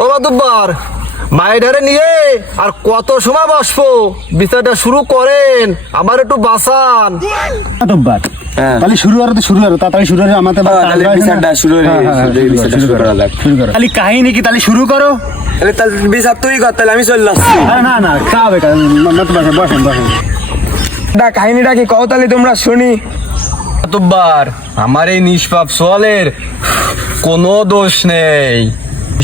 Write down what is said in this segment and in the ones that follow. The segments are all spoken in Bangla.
ও মাতুব্বার, মায়েরারে নিয়ে আর কত সময় বসবো? বিচারটা শুরু করেন, আমার একটু বাঁচান। মাতুব্বার তাহলে শুরু করো তাড়াতাড়ি শুরু করে আমাদের বিচারটা শুরু খালি কাহিনী কি? তাহলে শুরু করো। তাহলে বিচার তুই কর, তাহলে আমি চলে আসছি। না না তা হবে মাতুব্বার বসেন বসেন। কাহিনীটা কি কও তাহলে তোমরা শুনি। মাতুব্বার, আমার এই নিষ্পাপ সোয়ালের কোনো দোষ নেই।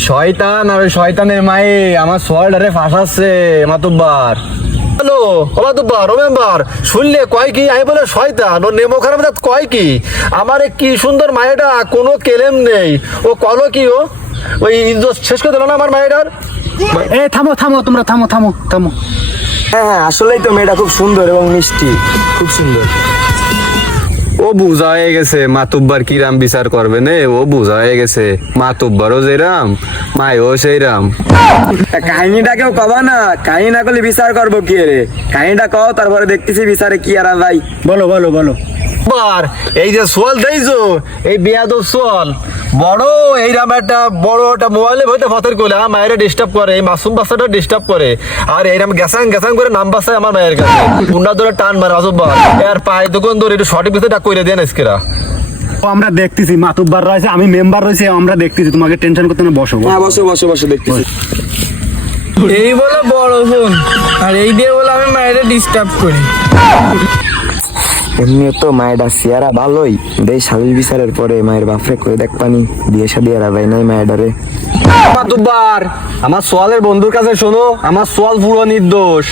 শয়তান আর ওই শয়তানের মায়ে আমার সোয়ালটারে ফাঁসাচ্ছে মাতুব্বার। হ্যালো ও মাতুব্বার, ও মেম্বার, শুনলে কয় কি আমি বলে শয়তান? ও নেমো খারাপ কয় কি? আমারে কি সুন্দর মায়েটা, কোনো কেলেম নেই। ও কলো কি? ও ওই ইজ্জত শেষ করে দিল না আমার মায়েটার। এ থামো থামো তোমরা থামো থামো থামো। হ্যাঁ আসলেই তো মেয়েটা খুব সুন্দর এবং মিষ্টি, খুব সুন্দর। ও বুঝা হয়ে গেছে মাতুব্বার কিরাম বিচার করবে নে। ও বুঝা হয়ে গেছে মাতুব্বারও যেরাম মায়ও সেইরাম। কাহিনীটা কেউ কবা না, কাহিনী না করলে বিচার করবো কি রে? কাহিনীটা কও, তারপরে দেখতেছি বিচারে কি আর ভাই। বলো বলো বলো। এই যে সোয়াল দেইছো, এই বেয়াদব সোয়াল বড় এইরাম একটা বড় একটা মোবাইলে হইতে ফতের করলে আমার মায়ের ডিস্টার্ব করে, এই মাসুম বাচ্চাটা ডিস্টার্ব করে, আর এইরাম গ্যাসাং গ্যাসাং করে নাম বাচ্চায় আমার মায়ের কাছে পুন্না ধরে টান মারে অসুব্বা। এর পায়ে দোকান ধরে একটু সঠিক বিষয়টা করে দেন আজকেরা। আমরা দেখতেছি মাতুব্বার রয়েছে, আমি মেম্বার রয়েছে, আমরা দেখতেছি, তোমাকে টেনশন করতে না। বসো হ্যাঁ বসো বসো বসো, দেখতেছি। এই বলে বড় ফোন, আর এই দিয়ে বলে আমি মায়ের ডিস্টার্ব করি। এমনিও তো মায়েরা সিয়ারা ভালোই দেই, সালিশ বিচারের পরে মায়ের বাপরে করে দেখ পানি বিয়ে শাদী আর ভাই নাই মায়েরারে। মাতুব্বার, আমার সোয়ালের বন্ধুর কাছে শোনো, আমার সোয়াল পুরো নির্দোষ।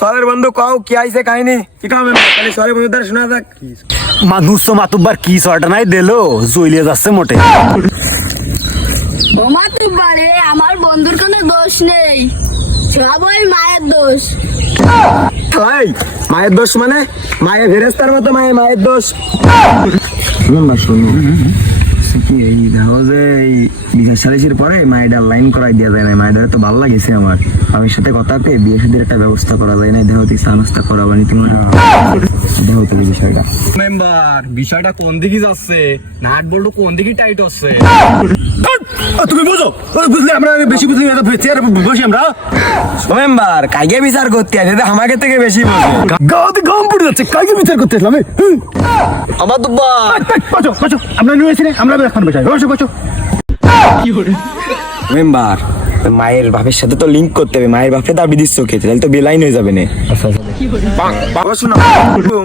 সরের বন্ধু কও কি আইছে কাহিনী, কি কাম তাহলে সরের বন্ধু দ্বারা শোনা যাক। মানুষ তো মাতুব্বার কি সরটা নাই দিলো, জইলিয়ে যাচ্ছে মোটে। ও মাতুব্বারে, আমার বন্ধুর কোনো দোষ নেই, সব ওই মায়ের দোষ। ভাই মায়ের দোষ মানে? মায়ের ফেরেস্তার মতো মায়ের দোষ। এই দেখো যে এই বিচার সালিশের পরে মায়ের লাইন করাই দেওয়া যায় না। মায়ের তো ভালো লাগেছে আমার, আমার সাথে কথাতে বিয়ে শাদীর একটা ব্যবস্থা করা যায় না। দেখো তুই নাস্তা করাবানি তোমার, দেখো তো বিষয়টা। মেম্বার, বিষয়টা কোন দিকে যাচ্ছে? নাট বল্টু কোন দিকে টাইট হচ্ছে? তুমি বুঝো, বুঝলে আমরা বেশি বুঝলি বসি আমরা। মেম্বার কাইকে বিচার করতে আছে, আমাকে থেকে বেশি বোঝে। গাওতে গম পড়ে যাচ্ছে, কাকে বিচার করতে আসলাম? আমার দুব্বার, বসো বসো, আমরা নিয়েছি আমরা এখন বসাই। বসো বসো। মেম্বার মায়ের বাপের সাথে তো লিঙ্ক করতে হবে, মায়ের বাপে দাবি দিচ্ছ খেতে, তাহলে তো বেলাইন হয়ে যাবে না।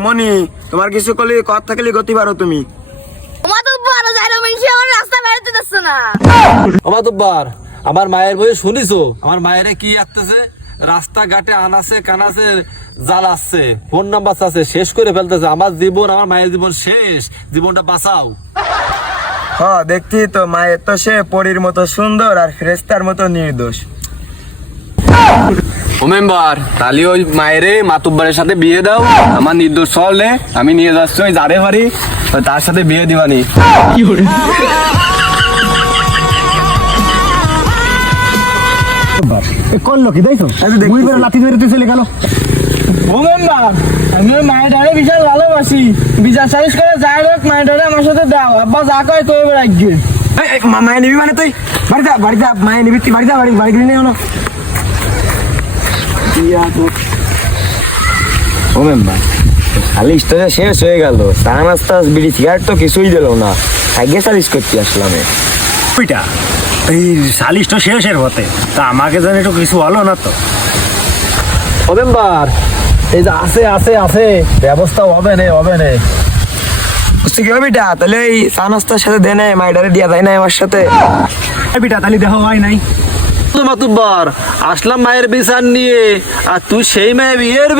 মনি তোমার কিছু করলে কথা থাকলে গতি পারো তুমি। ও মাতুব্বার, যাইরো মিনছি আমার রাস্তা বেরোতে দিচ্ছে না। আমার দুব্বার, আমার মায়ের বই শুনিছো? আমার মায়েরে কি আসতেছে, রাস্তাঘাটে আনাছে কানাছে জ্বালাচ্ছে, ফোন নাম্বার আছে, শেষ করে ফেলতেছে। আমার জীবন, আমার মায়ের জীবন শেষ, জীবনটা বাঁচাও। হ্যাঁ দেখছি তো, মায়ের তো সে পরীর মতো সুন্দর আর ফেরেস্তার মতো নির্দোষ। ও মেম্বার, তাহলে ওই মায়েরে মাতুব্বারের সাথে বিয়ে দাও। আমার নির্দোষ চলে, আমি নিয়ে যাচ্ছি ওই যারে পারি তার সাথে বিয়ে দিবানি। করলো কি দেখো, লাঠি ধরে চলে গেল। ও মেম্বার, আমি ওই মায়ের ডারে বিশাল ভালোবাসি, বিচার সালিশ করে যাই হোক মায়ের ডারে আমার সাথে দাও। আব্বা যা কয় তোর রাখবে। মায়ের নিবি মানে তুই বাড়িতে মায়ের নিবি, তুই বাড়িতে বাড়ি গেলি না। ও মেম্বার খালি স্টোরে শেষ হয়ে গেল, চা নাস্তা বিড়ি সিগারেট তো কিছুই দিল না, আগে সালিশ করতে আসলাম। ওইটা এই সালিশটা শেষের হতে, তা আমাকে জানি একটু কিছু হলো না তো। ও মেম্বার, এই যে আছে আছে আছে ব্যবস্থা হবে না হবে না। বুঝতে কি হবে বিটা, তাহলে এই চা নাস্তার সাথে দেনে মাইডারে দিয়া যায় না আমার সাথে। বিটা তাহলে দেখো হয় নাই। মাতুব্বার, আসলাম মায়ের বিচার নিয়ে, আর তুই সেই মায়ের বিয়ের